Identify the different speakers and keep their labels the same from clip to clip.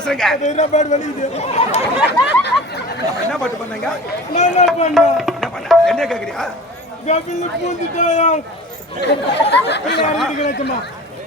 Speaker 1: பேசுறீங்க? என்ன
Speaker 2: பேட்
Speaker 1: பாட்டு பண்ணீங்க?
Speaker 2: என்ன
Speaker 1: பண்ண? என்ன கேக்குறியா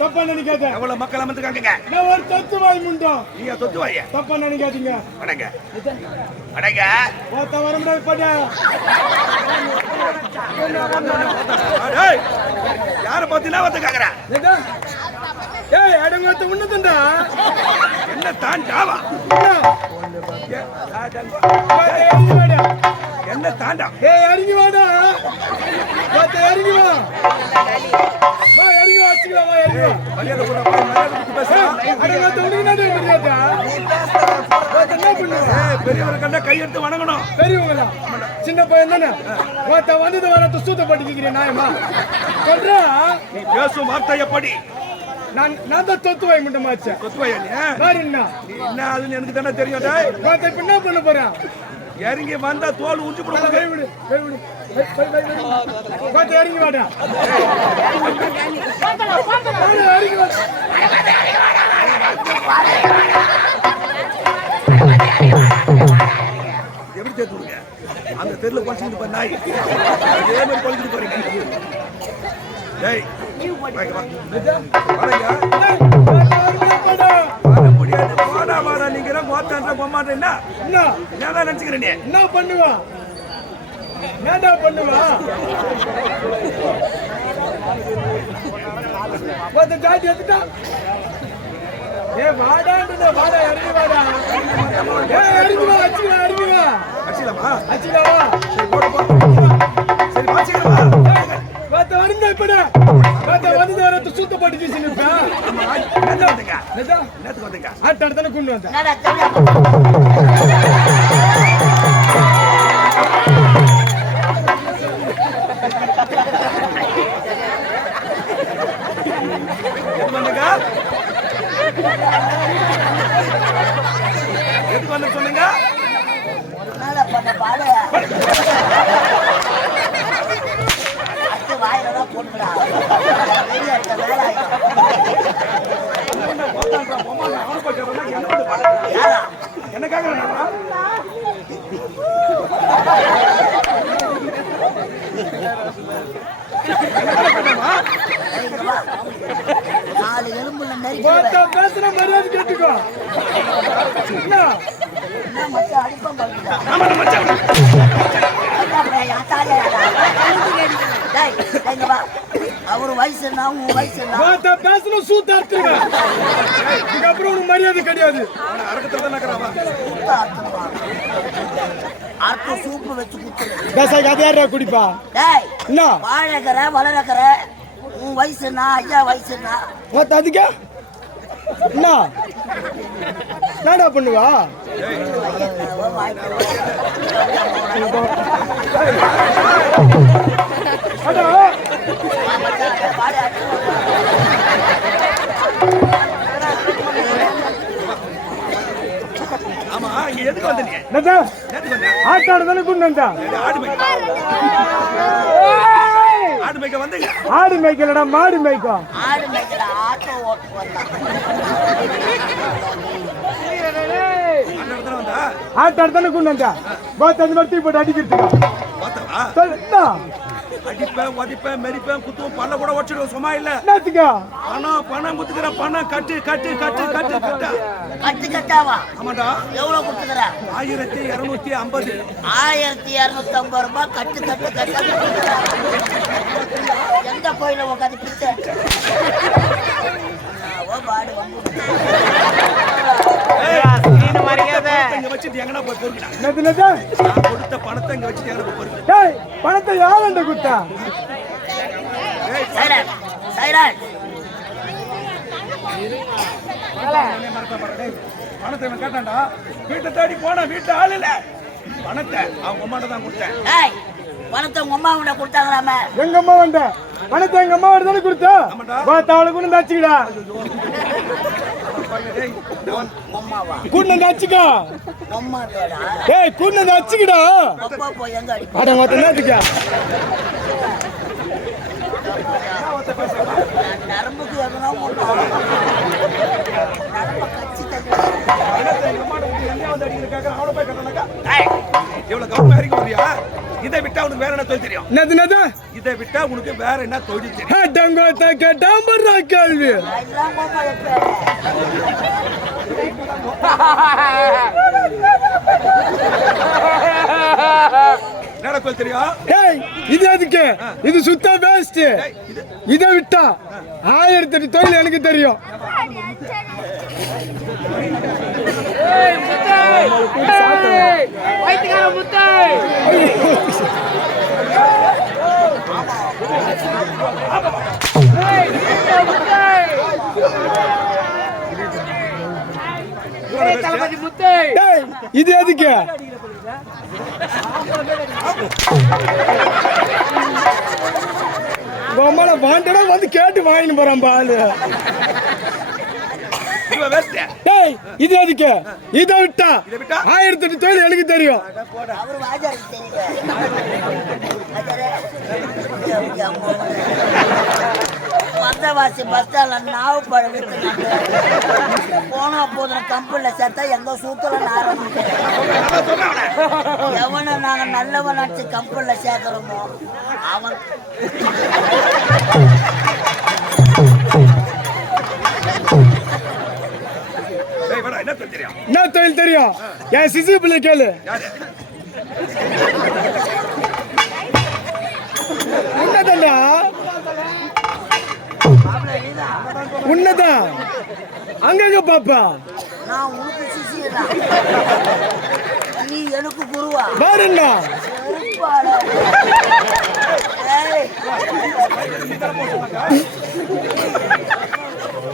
Speaker 2: தப்பா நினைக்காத.
Speaker 1: எவ்வளவு மக்கள் அமர்ந்துக்காங்க
Speaker 2: நான் ஒரு தத்து வாய் முண்டோம்.
Speaker 1: நீங்க தொத்து வாய
Speaker 2: தப்பா நினைக்காதீங்க.
Speaker 1: வணங்க. வணங்க.
Speaker 2: ஒருத்த வர முடியாது
Speaker 1: ஏய், யார பாத்தீங்கன்னா வந்து
Speaker 2: ஏய் அடங்கத்த உன்னதண்டா?
Speaker 1: என்ன தான் டாவா என்ன தாண்டா
Speaker 2: ஏய் இறங்கி வாடா. ஒருத்த இறங்கி வா. வா இறங்கி வா வச்சுக்கலாம் வா இறங்கி வா.
Speaker 1: மரியாதை கூட மரியாதை
Speaker 2: அடங்கத்த என்ன பண்ணுவா?
Speaker 1: ஏய், பெரியவரை கண்டா கையெடுத்து வணங்கணும்.
Speaker 2: பெரியவங்களா? சின்ன பையன் தானே? ஒருத்த வந்தது வர சூத்த பட்டிக்கிறேன் நாயமா சொல்றா?
Speaker 1: நீ பேசும் வார்த்தை எப்படி?
Speaker 2: நான் நான் தான் தொத்து வாய் முண்டமாச்சேன்
Speaker 1: தொத்து வாயா நீ
Speaker 2: வேற என்ன?
Speaker 1: அதுன்னு எனக்கு தானே தெரியும் டேய்.
Speaker 2: இப்ப என்ன பண்ண போறான்?
Speaker 1: இறங்கி வந்தா தோல் உஞ்சி
Speaker 2: கை
Speaker 1: போடுவாங்க
Speaker 2: விடு இறங்கி வாடா. இறங்கி
Speaker 1: எப்படி விடுங்க? அந்த தெருல குறைச்சிட்டு போய் நாய். அதே மாதிரி குறைச்சிட்டு போறீங்க நினைச்சுக்கிறேன்
Speaker 2: என்ன? பண்ணுவா? என்னடா பண்ணுவா? ஒருத்த ஜாதி எடுத்துட்டா? ஏ வாடான்றத வாடா இறங்கி வாடா. ஏ இறங்கி வா அச்சிக்கலாம் இறங்கி வா.
Speaker 1: அடிச்சிடலாமா
Speaker 2: அச்சிக்கலாம் வா
Speaker 1: சரி போடு போ சரி வாசிக்கிறவா எதுக்கு வந்து
Speaker 3: மேல பண்ண பாடு அடுத்து வாயில தான் போட்டுடா வெளியே இருக்க வேலை
Speaker 1: என்ன கோத்தான்ற பொம்மாட்ட அவனை போய் கேட்டா என்ன வந்து பாடுறீங்க?
Speaker 3: யாரா
Speaker 1: என்ன கேக்குறேன்
Speaker 3: இங்க வா. நாலு எலும்புல நெருக்கி
Speaker 2: ஒருத்த பேசுன மரியாதை கேட்டுக்கோ என்ன
Speaker 3: என்ன மச்சான் அடிப்பம் பண்ணுடா
Speaker 1: ஆமா மச்சான்
Speaker 3: அவர் வயசு என்ன? உன் வயசு என்ன
Speaker 2: பேசுன சூத்த அறுத்துருவேன் இதுக்கப்புறம் உனக்கு மரியாதை கிடையாது
Speaker 3: அர்த்தம் சூப்பு வச்சு குத்துரு
Speaker 2: பேச கதையாரா குடிப்பா
Speaker 3: டேய்
Speaker 2: என்ன
Speaker 3: வாழக்கிற வளரக்கிற உன் வயசு என்ன? ஐயா வயசு என்ன?
Speaker 2: அதுக்கு? என்ன? என்னடா பண்ணுவா? ஆட்டாடு தானே கொண்டு வந்தா?
Speaker 1: ஆடு மேய்க்க வந்தீங்க?
Speaker 2: ஆடு மேய்க்கலடா மாடு மேய்க்கும்
Speaker 3: ஆடு மேய்க்கிற ஆட்டோ ஓட்டு வந்தான்
Speaker 1: அந்த இடத்துல வந்தா?
Speaker 2: ஆட்டாடு தானே கொண்டு வந்தா? பாத்து அந்த மாதிரி போட்டு என்ன
Speaker 1: அடிப்பேன் உதைப்பேன் மெரிப்பேன் குத்துவேன் பல்ல கூட உடச்சிடுவோம் சும்மா இல்ல.
Speaker 2: என்னத்துக்கா?
Speaker 1: பணம் பணம் குத்துக்கிற பணம் கட்டு கட்டு கட்டு கட்டு கட்டு.
Speaker 3: கட்டு கட்டாவா?
Speaker 1: ஆமாடா
Speaker 3: எவ்வளவு கொடுத்துக்கிற?
Speaker 1: ஆயிரத்தி இருநூத்தி ஐம்பது.
Speaker 3: ஆயிரத்தி இருநூத்தி ஐம்பது ரூபாய் கட்டு கட்டு கட்டு. கோயில உட்காந்து பிச்சை பாடு
Speaker 1: கொடுத்த பணத்தை இங்க
Speaker 2: டேய் பணத்தை யாரண்ட குத்தா
Speaker 3: சைலண்ட் சைலண்ட்
Speaker 1: பணத்தை இவன் கேட்டான்டா. வீட்டை தேடி போனா வீட்டுல ஆள் இல்ல பணத்தை அவங்க அம்மாட்ட தான் கொடுத்தேன்.
Speaker 3: ஏய் பணத்தை உங்க அம்மா கொடுத்தாங்களாமே?
Speaker 2: எங்க அம்மா வந்த? பணத்தை எங்க அம்மா தானே கொடுத்தா. பார்த்து அவளை கூட நச்சுக்கடா
Speaker 1: பாருங்க, டேய், நான்
Speaker 3: அம்மாவா
Speaker 2: கூட நச்சுக்கா
Speaker 3: அம்மா இல்லடா
Speaker 2: ஏய் கூட நச்சுக்கடா
Speaker 3: அப்பா போய் எங்க அடிப்பா
Speaker 2: அட மொத்த நேத்துக்கா
Speaker 3: நரம்புக்கு எதனா ஒண்ணு நரம்ப கச்சி தள்ளி
Speaker 1: பணத்தை எங்க அம்மாட்ட கொடுத்து எங்கேயாவது அடிக்கிறதுக்காக அவனை போய் கட்டணக்கா இவ்வளவு கவனமா இறங்கி வரியா இதை விட்டா உனக்கு வேற என்ன தொழில் தெரியும்?
Speaker 2: என்னது என்னது?
Speaker 1: இதை விட்டா உனக்கு வேற என்ன தொழில் தெரியும்?
Speaker 2: டங்கோத்த கேட்டா பண்றா கேள்வி.
Speaker 1: என்னடா தொழில் தெரியும்?
Speaker 2: ஏய் இது எதுக்கு? இது சுத்த வேஸ்ட்
Speaker 1: இது
Speaker 2: இதை விட்டா ஆயிரத்தி எட்டு தொழில் எனக்கு தெரியும். ஏய் இது எதுக்கு? உமால வாண்டடா வந்து கேட்டு வாங்கின்னு போறான் பாலு இது எதுக்கு? இதை விட்டா?
Speaker 1: இதை விட்டா?
Speaker 2: ஆயிரத்தி எட்டு தொழில் எனக்கு தெரியும்.
Speaker 3: வந்தவாசி பஸ் ஸ்டாண்ட்ல நாவு பழம் போனா போதும் கம்பெனில சேர்த்தா எங்க சூத்துல ஆரம்பிக்கிறேன் எவனை நாங்க நல்லவன் நினைச்சு கம்பெனில சேர்க்கிறோமோ அவன்.
Speaker 1: என்ன தொழில் தெரியும்?
Speaker 2: என் சிசு பிள்ளை கேளு. உன்னதண்டா உன்னதான் அங்கங்க பாப்பா?
Speaker 3: நீ எனக்கு குருவா.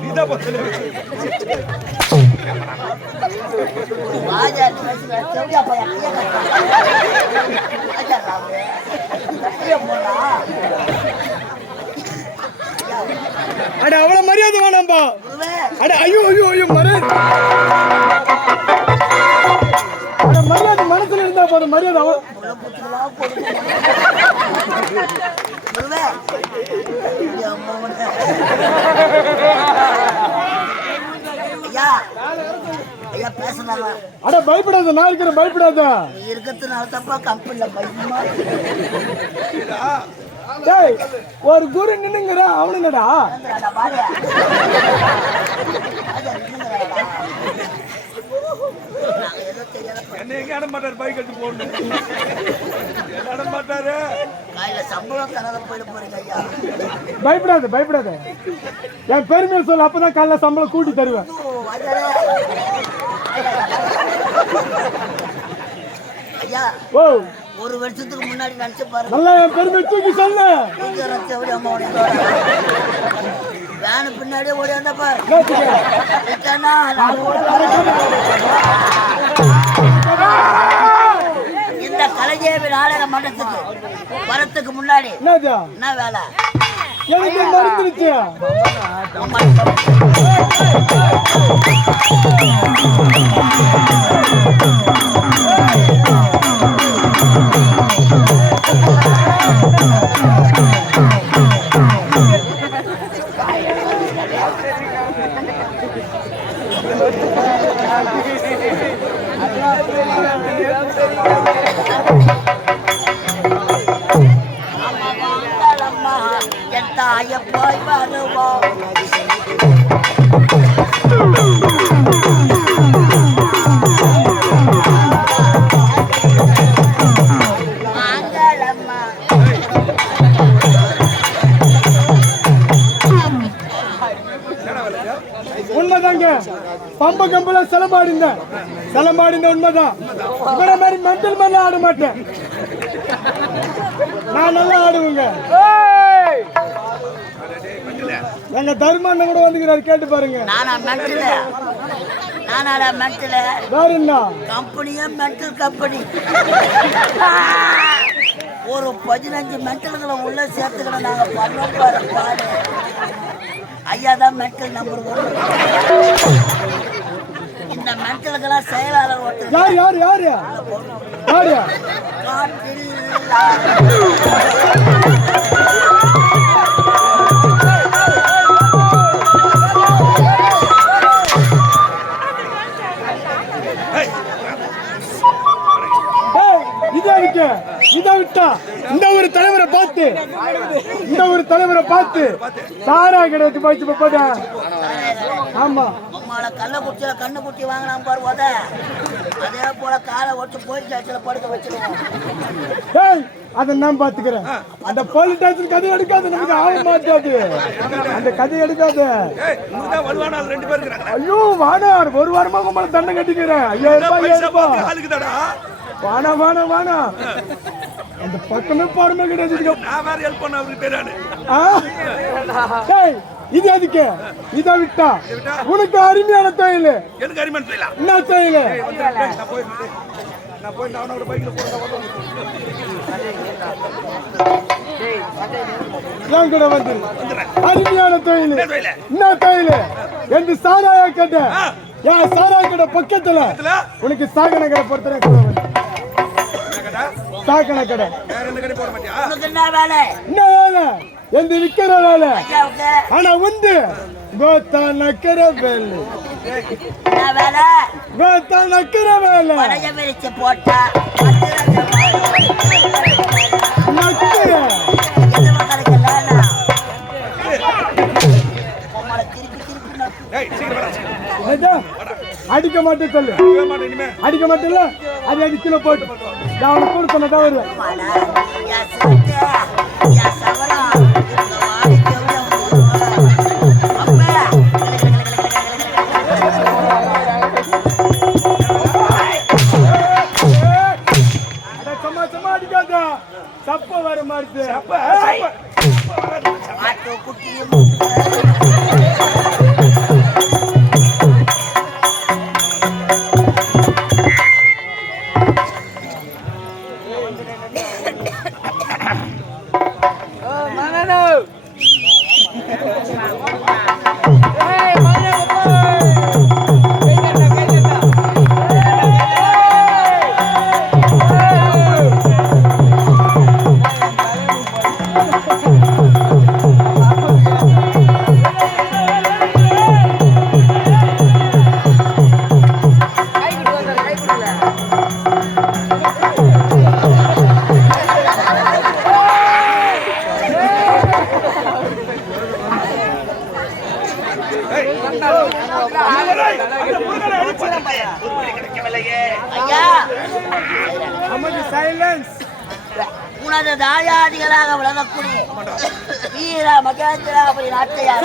Speaker 1: நீதான்
Speaker 2: அட அவ்வளவு மரியாதை வேணாம்பா. அட ஐயோ ஐயோ ஐயோ மரியாதை மரியாதை மனசுல இருந்தா போதும் மரியாதை அவ-
Speaker 3: உள்ள புத்துலா போடு குருவே இங்க அம்மா வந்து ஐயா
Speaker 2: அட பயப்படாத நான் இருக்கிறேன் பயப்படாத.
Speaker 3: நீ இருக்கிறதுனால தப்பா கம்பெனில பயமா?
Speaker 2: டேய் ஒரு குரு நின்னுங்கடா அவனுங்கடா
Speaker 3: இருக்குடா பாரு வாஜா நின்னுங்கடா நாங்க ஏதோ தெரியாத
Speaker 1: என்ன எங்க இடம் மாட்டாரு பைக் எடுத்து போடணும் என்ன
Speaker 3: சம்பளம் தராத போயிட போறீங்க ஐயா.
Speaker 2: பயப்படாத பயப்படாத. என் பெருமையை சொல்லு அப்பதான் காலைல சம்பளம் கூட்டி தருவேன்.
Speaker 3: ஐயா
Speaker 2: ஓ.
Speaker 3: ஒரு வருஷத்துக்கு முன்னாடி நினைச்சு பாருங்க.
Speaker 2: நல்லா என் பெருமை தூக்கி சொல்லு.
Speaker 3: அம்மா உடைய வேனு பின்னாடியே ஓடி வந்த இந்த கலைஞேவி நாடக மன்றத்துக்கு வரத்துக்கு முன்னாடி என்ன வேலை
Speaker 2: எனக்கு மறந்துருச்சு
Speaker 3: அம்மா
Speaker 2: பம்ப கம்பல சிலம்பாடிந்த. சிலம்பாடிந்த உண்மைதான். இவர மாதிரி மென்டல் மாதிரி ஆட மாட்டேன். நான் நல்லா ஆடுவேங்க. எங்க தர்மண்ணன் கூட வந்துக்கிறாரு கேட்டு பாருங்க.
Speaker 3: நானாடா மென்டல்
Speaker 2: வேற என்ன
Speaker 3: கம்பெனியே மென்டல் கம்பெனி. ஒரு பதினஞ்சு மென்டல்களை உள்ள சேர்த்துக்கிற நாங்க பண்ணோம் பாரு பாரு ஐயா தான் மென்டல் நம்பர் ஒன்று இந்த மென்டலுக்கெல்லாம் செயலாளர் ஒருத்தர்
Speaker 2: யார் யார் யாரு? யாரு?
Speaker 3: காற்றில்
Speaker 1: ஏய்,
Speaker 2: விட்டா இந்த ஒரு தலைவரை பார்த்து. தலைவரை பார்த்து சாரா கிடையாது போயிட்டு போதா? ஆமா.
Speaker 3: கள்ள குட்டியில கண்ணு குட்டி வாங்கினான் பாரு அதே போல காலை ஒட்டு போலீஸ் ஸ்டேஷன்ல படுக்க வச்சிருவோம்.
Speaker 2: அதை நான் பாத்துக்கிறேன். அந்த போலீஸ் ஸ்டேஷன் கதை எடுக்காது நமக்கு ஆக மாட்டாது. அந்த கதை எடுக்காது. ஐயோ வாடா ஒரு வாரமா உங்களை தண்டை கட்டிக்கிறேன். ஐயாயிரம் ரூபாய் ஐயாயிரம் ரூபாய். வாடா வாடா வாடா அந்த பக்கமே பாடமே கிடையாது.
Speaker 1: நான் வேற பண்ண அவருக்கு தெரியாது.
Speaker 2: இது எதுக்கு இதை விட்டா? உனக்கு அருமையான தொழில்
Speaker 1: எனக்கு செய்யலாம்.
Speaker 2: என்ன தொழில்
Speaker 1: நான் போய்.
Speaker 2: என் கூட வந்து. அருமையான தொழில்
Speaker 1: என்ன தொழிலு?
Speaker 2: எந்த சாராய கடை
Speaker 1: ஆ.
Speaker 2: என் சாராய கடை பக்கத்துல உனக்கு சாக்கணை கடை கூட வந்து.
Speaker 1: என்ன கடை?
Speaker 3: என்ன வேலை?
Speaker 2: எந்த விக்கிற வேலை. ஆனா வந்து கோத்தா நக்கிற வேலை. கோத்தா நக்கிற வேலை.
Speaker 3: போட்டா.
Speaker 2: நக்கிற? அடிக்க மாட்டேன் சொல்லு. அடிக்க மாட்டேன்ல அது அடி கிலோ போட்டு. நான் உனக்கு கொடுத்தேன் வருவேன்
Speaker 3: உனது தாயாதிகளாக விளங்கக்கூடிய வீர மகேந்திராபுரி நாட்டையார்.